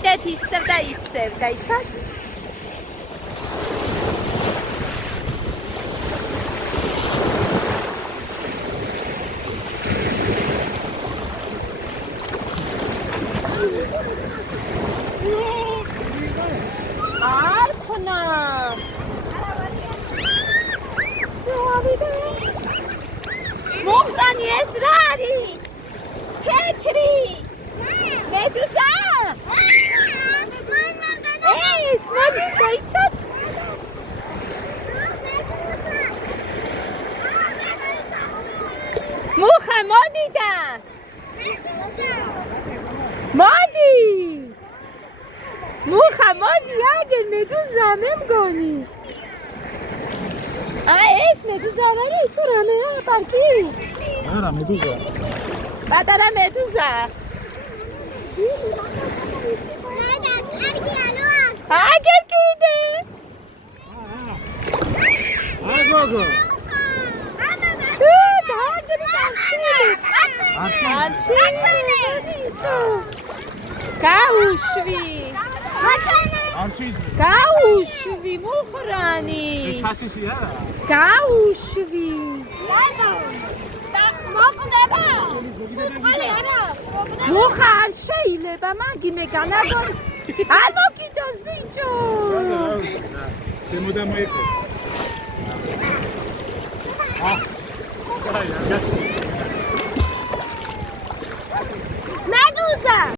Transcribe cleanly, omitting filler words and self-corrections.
დავიდეთ ისევ და ისევ, გაიცათ? არქნა მოხდანი ეს რა არის? თეთრი მედუზა? ეს მოდი გაიცათ? მუხა მოდი და მოდი მუხა მოდი აგერ მედუზა მე მგონი ეს მედუზა ვარი თუ რამეა პარკი? არა მედუზა პატარა მედუზა აგერ კიდე აგოგო გაუშვი გაუშვი მუხრანი ეს საშიში არა გაუშვი მოკვდება წყალი არა მუხა არ შეიძლება მაგი მე განაგონი არ მოკიდოს ბიჭო შემოდა მოიყო მედუზა